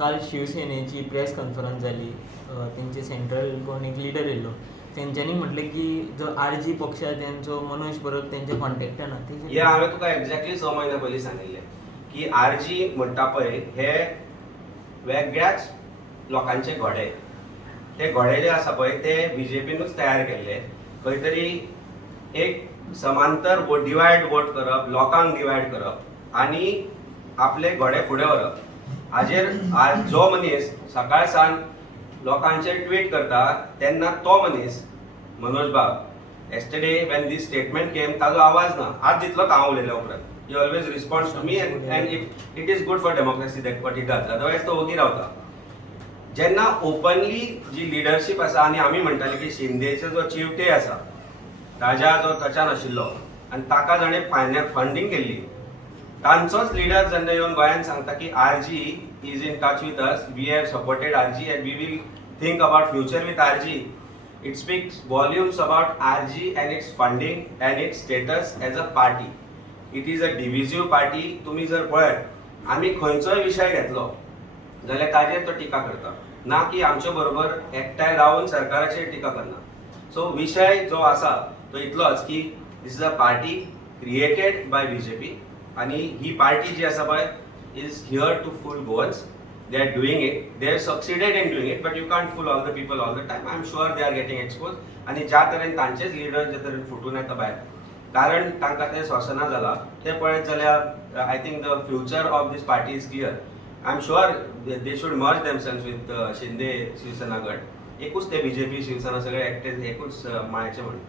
काल शिवसेनेची press conference जाली, त्यांचे सेंट्रल कोण एक लिडर येयलो, तेंच्यांनी म्हटलें की जो आर.जी. पक्ष आसा त्यांचो मनोज परब तेंच्या कॉन्टॅक्टान आसा. हे हांवें तुका एक्झॅक्टली 6 म्हयने पयलीं सांगिल्लें की आर.जी. म्हणटा पळय हे वेगळ्याच लोकांचे घोडे. ते घोडे जे आसा पळय ते बीजेपीनूच तयार केल्ले. खंय तरी एक समांतर डिवायड वोट करप, लोकांक डिवायड करप आनी आपले घोडे फुडें व्हरप. हाजेर जो मनीस सकाळ सांज लोकांचेर ट्वीट करता तेन्ना तो मनीस मनोज बाब yesterday when this statement came ताजो आवाज ना. आज जितलो हांव उलयल्या उपरांत he always responds to me and it is good for democracy that what he does. Otherwise तो ओगी रावता. जेन्ना ओपनली जी लिडरशीप आसा आनी आमी म्हणटाले की शिंदेचो जो चिवटे आसा राजा जो टचान आशिल्लो आनी ताका जाणें फंडींग केल्ली, तांचोच लिडर जेन्ना येवन गोंयांत सांगता की RG. is in touch with us, we have supported R.G. and we will think about future with R.G. It speaks volumes about R.G. and its funding and its status as a party. It is a divisive party. तुम्ही जर पळयत आमी खंयचोय विशय घेतलो जाल्यार ताजेर तो टिका करता, ना की आमचे बरोबर एकठांय रावन सरकाराचेर टिका करना. सो विशय जो आसा तो इतलोच की this is a party created by BJP आनी ही पार्टी जी आसा पळय is here to fool Goans. They are doing it. They have succeeded in doing it, but you can't fool all the people all the time. I'm sure they are getting exposed. आणि ज्या तरेन तांचेच leader जे तरेन फुटून येता भायर, कारण तांकां तें सोसना जाला तें पळयत जाल्यार I think the future of these party is clear. I am sure they should merge themselves with Shinde Shiv Sena गट. एकूच ते बीजेपी शिवसेना सगळे एकटे एकूच माळ्याचे म्हणून.